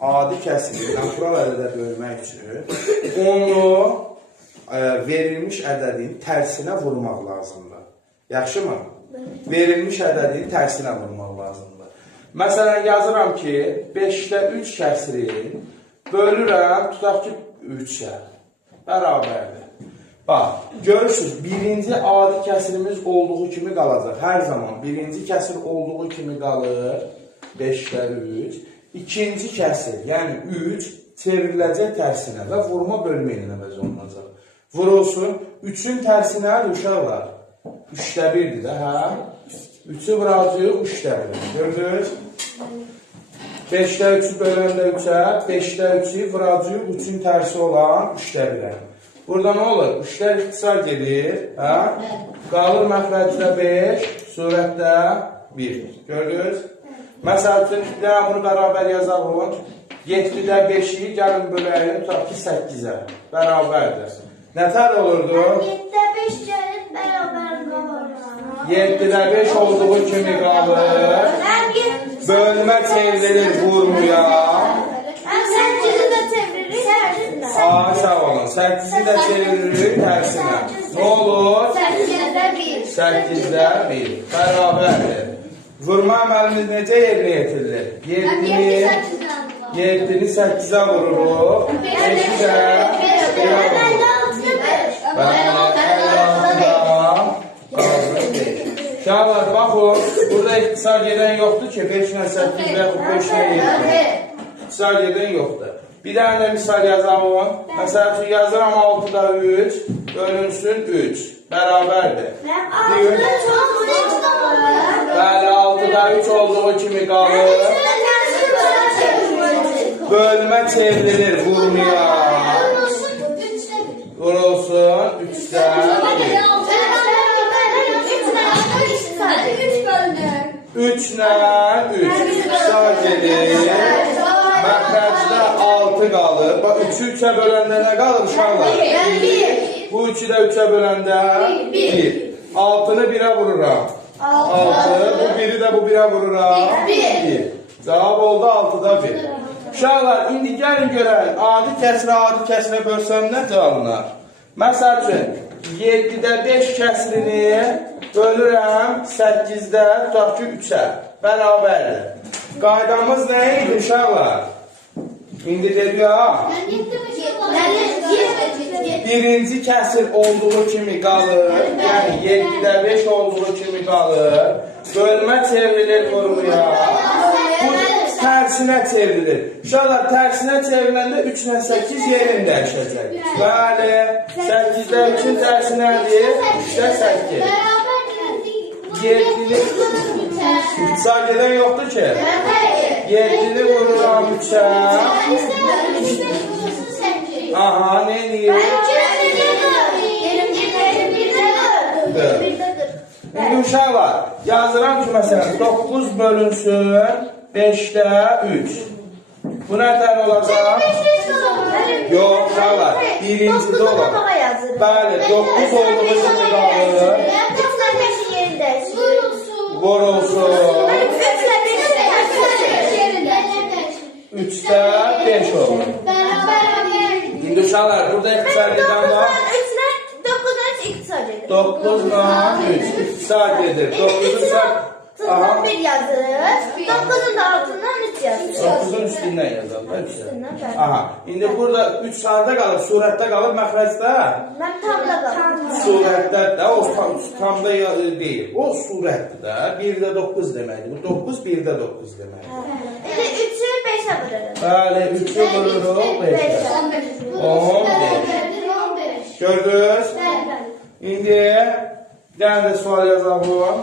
adi kəsiri natural ədədə bölmək üçün onu verilmiş ədədin tərsinə vurmaq lazımdır. Yaxşımı? Verilmiş ədədin tərsinə vurmaq lazımdır. Məsələn, yazıram ki, 5-də 3 kəsiri bölürəm, tutaq ki, 3-ə. Bərabərdir. Bax, görürsünüz, birinci adi kəsirimiz olduğu kimi qalacaq. Hər zaman birinci kəsir olduğu kimi qalır, 5-də 3. İkinci kəsir, yəni 3, çevriləcək tərsinə və vurma bölmə ilə əvəz olunacaq. Vurulsun, 3-ün tərsinə uşaqlar. 3-də 1-dir də, hə? 3-ü vuracaq, 3-də 1. Gördünüz? 5-də 3-ü böləndə 3-ə, 5-də 3-ü vuracaq, 3-ün tərsi olan 3-də 1-ə. Burada nə olur? 3-lər ixtisar gedir, hə? Qalır məxrəcdə 5, surətdə 1. Gördünüz? Məsəl üçün, bunu bərabər yazalım. 7-də 5-i gəlin böləyim, tutaq ki, 8-ə. Bərabərdir. Nətər olurdu? 7-də 5 gəlib bərabər qalır. 7-də 5 olduğu kimi qalır. Bölmə çevrilir vurmuya. 8-i də çeviririk tərsinə. Sağ olun. 8-i də çeviririk tərsinə. Nə olur? 8-də 1. 8-də 1. Bərabərdir. Vurma əməlimiz necə yerinə yetirilir? 7-ni 8-ə vururuq. 5-i də 1-ə vururuq. Uşaqlar, baxın, burada ixtisar gedən yoxdur ki, 5-lə 8 və 5-lə 7. İxtisar gedən yoxdur. Bir dənə də misal yazalım. Məsəl üçün, yazıram 6-da 3, bölünsün 3. Bərabərdir. 6-da çox 3 qalır. Bəli, 6-da 3 olduğu kimi qalır. Bölmə çevrilir vurmuya. Vurulsun 3-də 1. 3-lə 3. İxtisar gedir. Məxrəcdə 6 qalır. Bax, 3-ü 3-ə böləndə nə qalır uşaqlar? 1. Bu 3-ü də 3-ə böləndə 1. 6-nı 1-ə vururam. 6. Bu 1-i də bu 1-ə vururam. 1. Cavab oldu 6-da 1. Uşaqlar, indi gəlin görək. Adi kəsirə bölsəm nə cavablar? Məsəl üçün, 7-də 5 kəsirini bölürəm 8-də tutaq ki 3-ə. Bərabərdir. Qaydamız nə idi uşaqlar? İndi dedik ha? Birinci kəsir olduğu kimi qalır. Yəni 7-də 5 olduğu kimi qalır. Bölmə çevrilir vurmuya. Bu tərsinə çevrilir. Uşaqlar, tərsinə çevriləndə 3-lə 8 yerini dəyişəcək. Bəli, 8-də 3-ün tərsi nədir? 3-də 8. 7-ni İxtisar gedən yoxdur ki. 7-ni vururam 3-ə. Aha, nə eləyir? İndi uşaqlar, yazıram ki, məsələn, 9 bölünsün 5-də 3. Bu nətər olacaq? Yox, uşaqlar, birincidə olacaq. Bəli, 9 olduğu kimi qalır. Vurulsun. 3-də 5 olur. İndi uşaqlar, burada ixtisar gedən var. 9-la 3 ixtisar gedir. 9-un 1 yazır. 9-un da altından 3 yazır. 9-un üstündən yazalım. Aha, indi burada 3 harda qalır? Surətdə qalır, məxrəcdə? Mən tamda qalır. Surətdə də, o tamda deyil. O surətdir də, 1-də 9 deməkdir. Bu 9, 1-də 9 deməkdir. İndi 3-ü 5-ə vururum. Bəli, 3-ü vururuq 5-ə. 15. Gördünüz? İndi bir dənə də sual yazalım.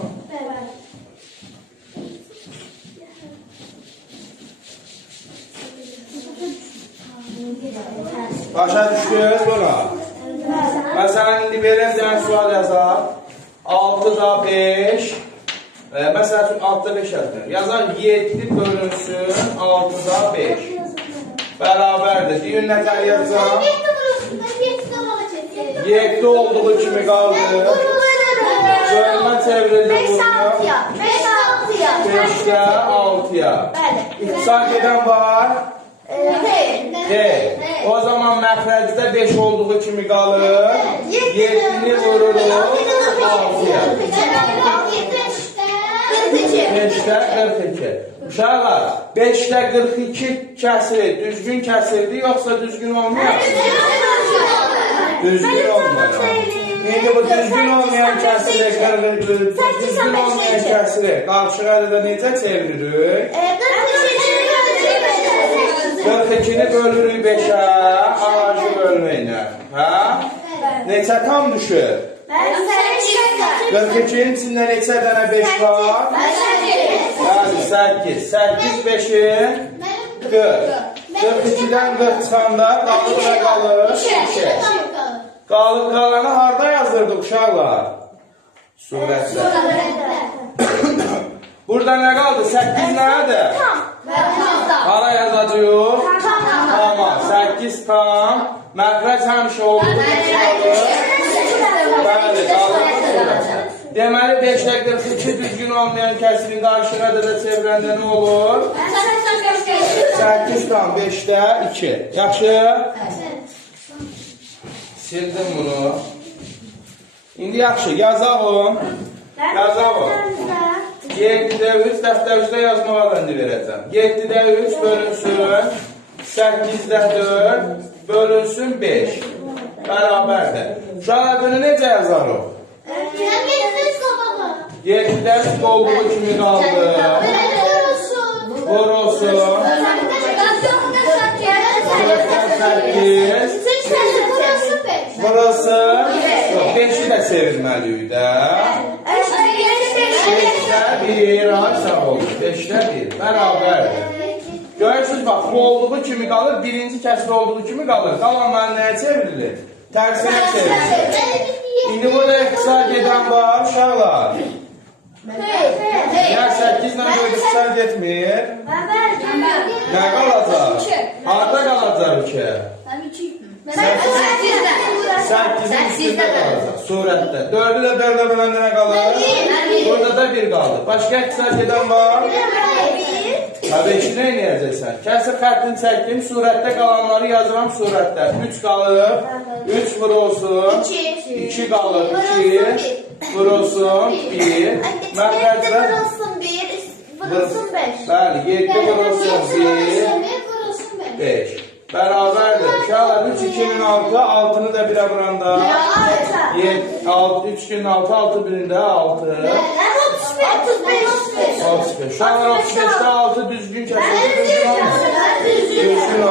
Başa düşdünüz buna? Məsələn, indi belə bir dənə sual yazaq. 6-da 5. Məsələn üçün 6-da 5 yazılır. Yazaq 7 bölünsün 6-da 5. Bərabərdir. Deyün nətər yazacaq? 7 olduğu kimi qaldı. Bölmə çevrildi vurmuya. 5-də 6-ya. İxtisar gedən var. Deyil. O zaman məxrəcdə 5 olduğu kimi qalır. 7-ni vururuq 6-ya. 5-də 42. Uşaqlar, 5-də 42 kəsiri düzgün kəsirdi, yoxsa düzgün olmayan? Düzgün olmayan. İndi bu düzgün olmayan kəsiri, düzgün olmayan kəsiri qarşıqa ədədə necə çeviririk? 42-ni bölürük 5-ə, ağacı bölməklə. Hə? Neçə tam düşür? 42-nin içində neçə dənə 5 var? Bəli, 8. 8 5-in 40. 42-dən 40 çıxanda qalır nə qalır? 2. Qalanı harada yazdırdıq uşaqlar? Surətdə. Burada nə qaldı? 8 nədir? Hara yazacaq? Tamam. 8 tam. Məxrəc həmişə olduğu kimi qalır. Bəli, qalır. Deməli 5-də 42 düzgün olmayan kəsirin qarşıqa da çevirəndə nə olur? 8 tam 5-də 2. Yaxşı? Sildim bunu. İndi yaxşı, yazalım. 7-də 3, dəftərimizdə yazmağa bəndi verəcəm. 7-də 3 bölünsün, 8-də 4 bölünsün 5. Bərabərdir. Uşaqlar bunu necə yazarıq? 7-də 3 olduğu kimi qaldı. Vurulsun. 8. Burası 5-i də sevilməliyik də. 5-də 1, sağ olun. 5-də 1, bərabərdir. Görürsünüz, bax, bu olduğu kimi qalır, birinci kəsir olduğu kimi qalır. Qalanlar nəyə çevrilir? Tərsinə çevrilir. İndi burada iqtisad gedən var, uşaqlar. Ya 8 ilə böyle iqtisad getmir. Nə qalacaq? Harada qalacaq ki? 8-in üstündə qalacaq, surətdə. 4-ü də 4-ə böləndə nə qalır? Burada da 1 qaldı. Başqa iqtisad gedən var? Tabii ki, nə eləyəcəksən? Kəsir xəttini çəkdim, surətdə qalanları yazıram surətdə. 3 qalır, 3 vurulsun, 2 qalır, 2 vurulsun, 1. Məxrəcdə vurulsun 5. Bəli, 7 vurulsun 1, 5. Bərabərdir. Uşaqlar 3 2-nin 6, 6-nı da 1-ə vuranda 3 2-nin 6, 6 1-də 6. 35. Uşaqlar 35-də 6 düzgün kəsilir.